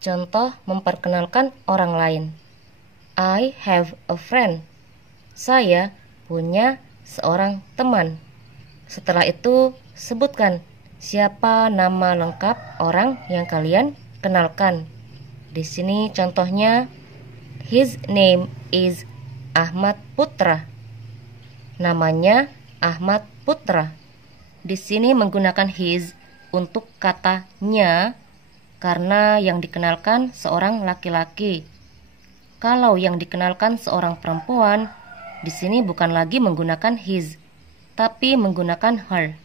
Contoh memperkenalkan orang lain. I have a friend. Saya punya seorang teman. Setelah itu, sebutkan siapa nama lengkap orang yang kalian kenalkan. Di sini contohnya, his name is Ahmad Putra. Namanya Ahmad Putra. Di sini menggunakan his untuk katanya karena yang dikenalkan seorang laki-laki. Kalau yang dikenalkan seorang perempuan, di sini bukan lagi menggunakan his, tapi menggunakan her.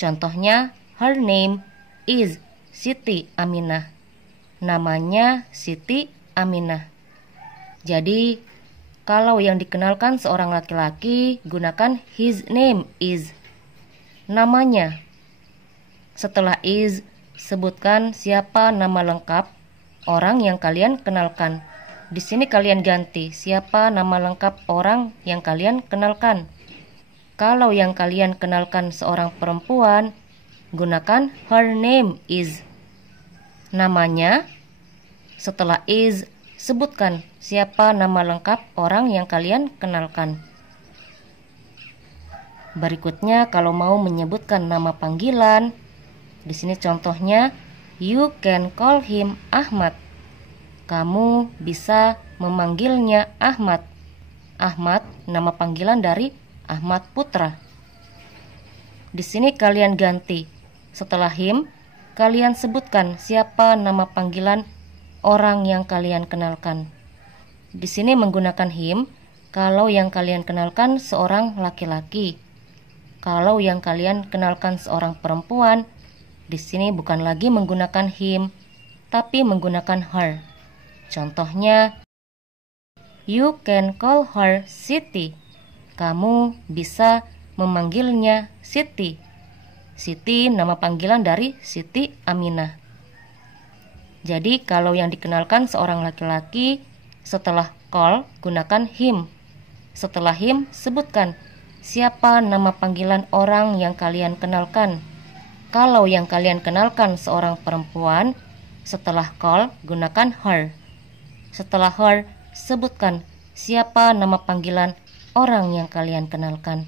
Contohnya, her name is Siti Aminah. Namanya Siti Aminah. Jadi, kalau yang dikenalkan seorang laki-laki, gunakan his name is. Namanya. Setelah is, sebutkan siapa nama lengkap orang yang kalian kenalkan. Di sini kalian ganti siapa nama lengkap orang yang kalian kenalkan. Kalau yang kalian kenalkan seorang perempuan, gunakan her name is. Namanya. Setelah is, sebutkan siapa nama lengkap orang yang kalian kenalkan. Berikutnya, kalau mau menyebutkan nama panggilan, di sini contohnya, you can call him Ahmad. Kamu bisa memanggilnya Ahmad. Ahmad nama panggilan dari Ahmad Putra. Di sini kalian ganti. Setelah him, kalian sebutkan siapa nama panggilan orang yang kalian kenalkan. Di sini menggunakan him kalau yang kalian kenalkan seorang laki-laki. Kalau yang kalian kenalkan seorang perempuan, di sini bukan lagi menggunakan him, tapi menggunakan her. Contohnya, you can call her Siti. Kamu bisa memanggilnya Siti. Siti nama panggilan dari Siti Aminah. Jadi kalau yang dikenalkan seorang laki-laki, setelah call gunakan him. Setelah him sebutkan siapa nama panggilan orang yang kalian kenalkan. Kalau yang kalian kenalkan seorang perempuan, setelah call gunakan her. Setelah her sebutkan siapa nama panggilan orang yang kalian kenalkan.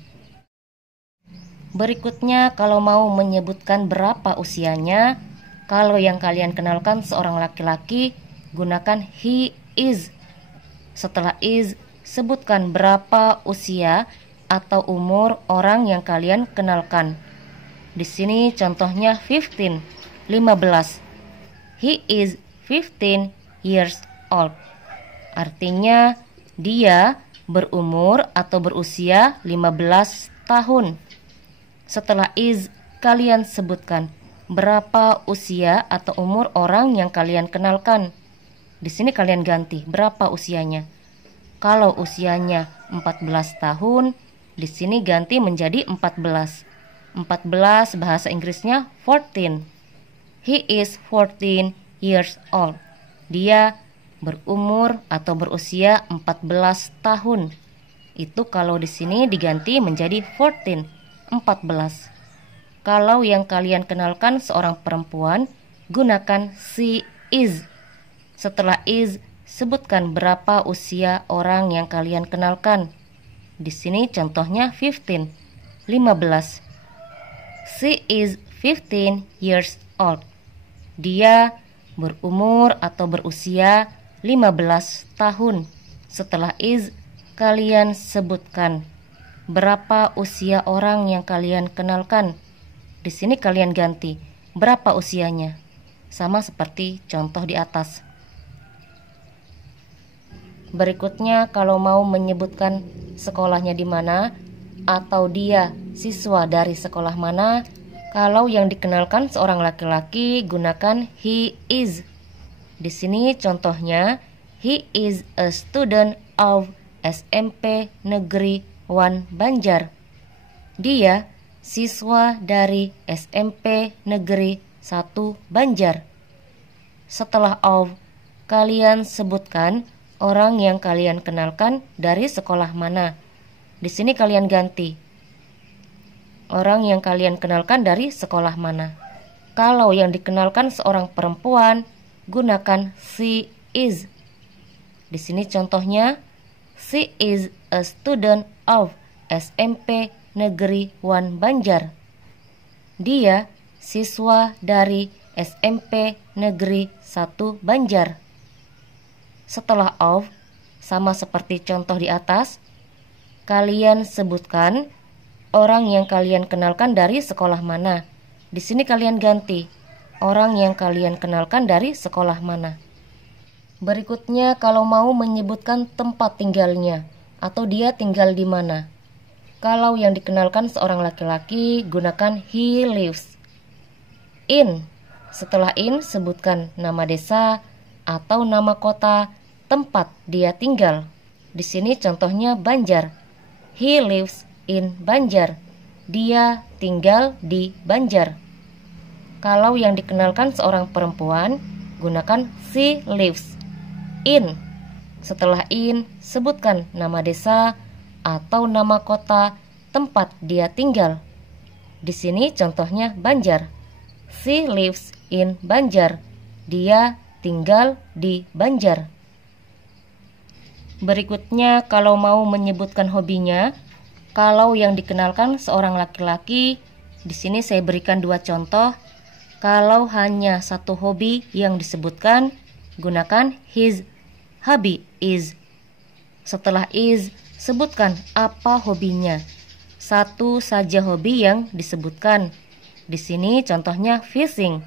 Berikutnya, kalau mau menyebutkan berapa usianya, kalau yang kalian kenalkan seorang laki-laki, gunakan he is. Setelah is, sebutkan berapa usia atau umur orang yang kalian kenalkan. Di sini contohnya 15, 15. He is 15 years old. Artinya dia berumur atau berusia 15 tahun. Setelah is, kalian sebutkan berapa usia atau umur orang yang kalian kenalkan. Di sini kalian ganti berapa usianya. Kalau usianya 14 tahun, di sini ganti menjadi 14. 14 bahasa Inggrisnya 14. He is 14 years old. Dia berumur atau berusia 14 tahun. Itu kalau di sini diganti menjadi 14, 14. Kalau yang kalian kenalkan seorang perempuan, gunakan she is. Setelah is, sebutkan berapa usia orang yang kalian kenalkan. Di sini contohnya 15, 15. She is 15 years old. Dia berumur atau berusia 15 tahun. Setelah is, kalian sebutkan berapa usia orang yang kalian kenalkan. Di sini kalian ganti berapa usianya. Sama seperti contoh di atas. Berikutnya, kalau mau menyebutkan sekolahnya di mana atau dia siswa dari sekolah mana, kalau yang dikenalkan seorang laki-laki, gunakan he is. Di sini contohnya, he is a student of SMP Negeri 1 Banjar. Dia siswa dari SMP Negeri 1 Banjar. Setelah of, kalian sebutkan orang yang kalian kenalkan dari sekolah mana. Di sini kalian ganti orang yang kalian kenalkan dari sekolah mana. Kalau yang dikenalkan seorang perempuan, gunakan she is. Di sini contohnya, she is a student of SMP Negeri 1 Banjar. Dia siswa dari SMP Negeri 1 Banjar. Setelah of, sama seperti contoh di atas, kalian sebutkan orang yang kalian kenalkan dari sekolah mana. Di sini kalian ganti, orang yang kalian kenalkan dari sekolah mana. Berikutnya, kalau mau menyebutkan tempat tinggalnya atau dia tinggal di mana. Kalau yang dikenalkan seorang laki-laki, gunakan he lives in. Setelah in, sebutkan nama desa atau nama kota tempat dia tinggal. Di sini contohnya Banjar. He lives in Banjar. Dia tinggal di Banjar. Kalau yang dikenalkan seorang perempuan, gunakan she lives in. Setelah in, sebutkan nama desa atau nama kota tempat dia tinggal. Di sini contohnya Banjar. She lives in Banjar. Dia tinggal di Banjar. Berikutnya, kalau mau menyebutkan hobinya, kalau yang dikenalkan seorang laki-laki, di sini saya berikan 2 contoh. Kalau hanya satu hobi yang disebutkan, gunakan his hobby is. Setelah is, sebutkan apa hobinya. Satu saja hobi yang disebutkan. Di sini contohnya fishing.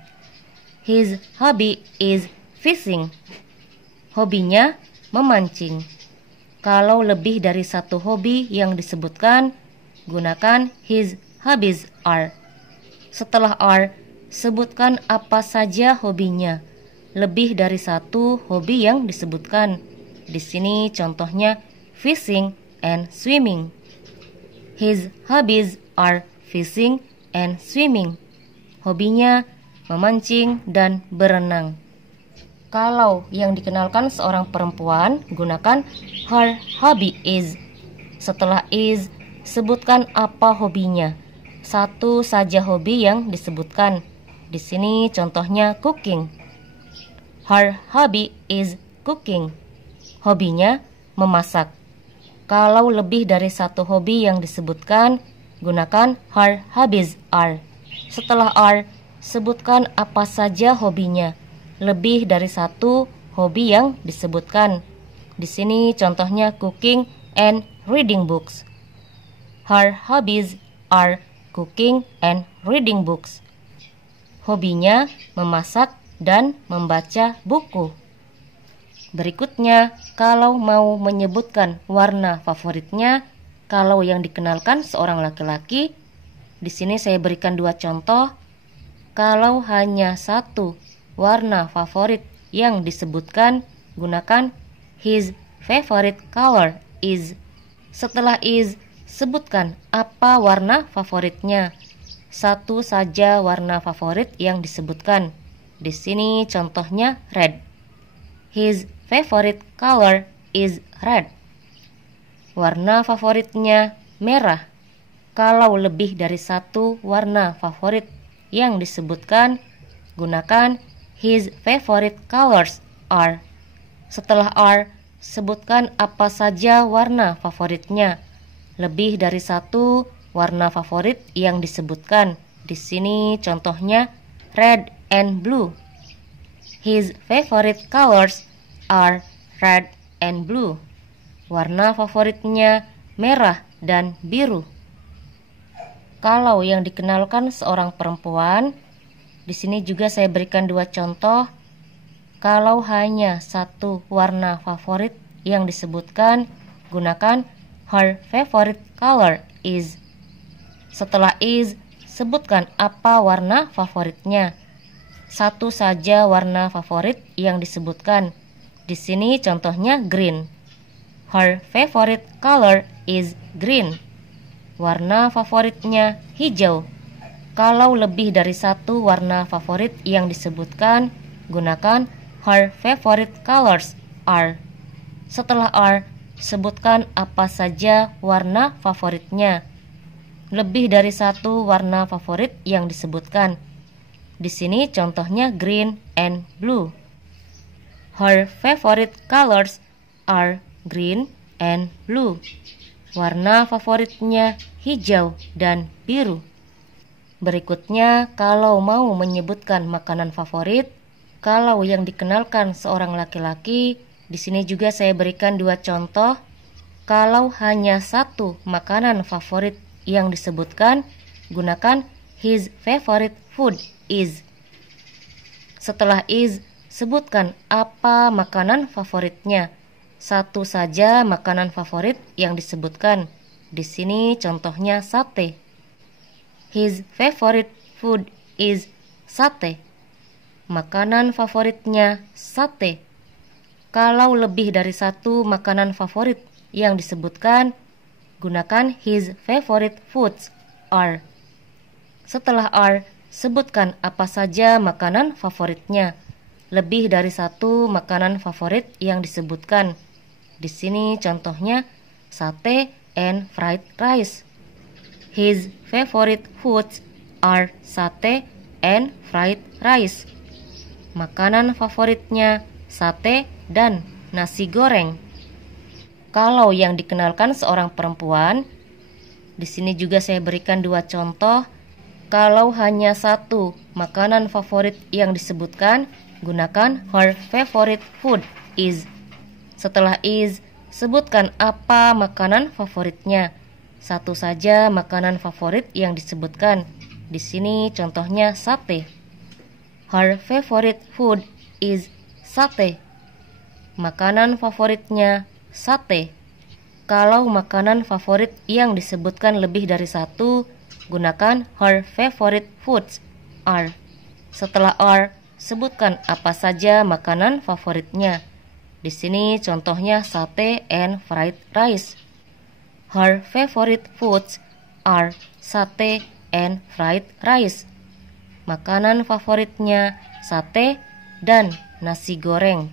His hobby is fishing. Hobinya memancing. Kalau lebih dari satu hobi yang disebutkan, gunakan his hobbies are. Setelah are, sebutkan apa saja hobinya. Lebih dari satu hobi yang disebutkan. Di sini contohnya fishing and swimming. His hobbies are fishing and swimming. Hobinya memancing dan berenang. Kalau yang dikenalkan seorang perempuan, gunakan her hobby is. Setelah is, sebutkan apa hobinya. Satu saja hobi yang disebutkan. Di sini contohnya cooking. Her hobby is cooking. Hobinya memasak. Kalau lebih dari satu hobi yang disebutkan, gunakan her hobbies are. Setelah are, sebutkan apa saja hobinya. Lebih dari satu hobi yang disebutkan. Di sini contohnya cooking and reading books. Her hobbies are cooking and reading books. Hobinya memasak dan membaca buku. Berikutnya, kalau mau menyebutkan warna favoritnya, kalau yang dikenalkan seorang laki-laki, di sini saya berikan 2 contoh. Kalau hanya satu warna favorit yang disebutkan, gunakan his favorite color is. Setelah is, sebutkan apa warna favoritnya. Satu saja warna favorit yang disebutkan. Di sini contohnya red. His favorite color is red. Warna favoritnya merah. Kalau lebih dari satu warna favorit yang disebutkan, gunakan his favorite colors are. Setelah are, sebutkan apa saja warna favoritnya. Lebih dari satu warna favorit yang disebutkan. Di sini contohnya red and blue. His favorite colors are red and blue. Warna favoritnya merah dan biru. Kalau yang dikenalkan seorang perempuan, di sini juga saya berikan 2 contoh. Kalau hanya satu warna favorit yang disebutkan, gunakan her favorite color is. Setelah is, sebutkan apa warna favoritnya. Satu saja warna favorit yang disebutkan. Di sini contohnya green. Her favorite color is green. Warna favoritnya hijau. Kalau lebih dari satu warna favorit yang disebutkan, gunakan her favorite colors are. Setelah are, sebutkan apa saja warna favoritnya. Lebih dari satu warna favorit yang disebutkan. Di sini contohnya green and blue. Her favorite colors are green and blue. Warna favoritnya hijau dan biru. Berikutnya, kalau mau menyebutkan makanan favorit, kalau yang dikenalkan seorang laki-laki, di sini juga saya berikan 2 contoh. Kalau hanya satu makanan favorit yang disebutkan, gunakan his favorite food is. Setelah is, sebutkan apa makanan favoritnya. Satu saja makanan favorit yang disebutkan. Di sini contohnya sate. His favorite food is sate. Makanan favoritnya sate. Kalau lebih dari satu makanan favorit yang disebutkan, gunakan his favorite foods are. Setelah are, sebutkan apa saja makanan favoritnya. Lebih dari satu makanan favorit yang disebutkan. Di sini contohnya sate and fried rice. His favorite foods are sate and fried rice. Makanan favoritnya sate dan nasi goreng. Kalau yang dikenalkan seorang perempuan, di sini juga saya berikan 2 contoh. Kalau hanya satu makanan favorit yang disebutkan, gunakan her favorite food is. Setelah is, sebutkan apa makanan favoritnya. Satu saja makanan favorit yang disebutkan. Di sini contohnya sate. Her favorite food is sate. Makanan favoritnya sate. Kalau makanan favorit yang disebutkan lebih dari satu, gunakan her favorite foods are. Setelah are, sebutkan apa saja makanan favoritnya. Di sini contohnya sate and fried rice. Her favorite foods are sate and fried rice. Makanan favoritnya sate dan nasi goreng.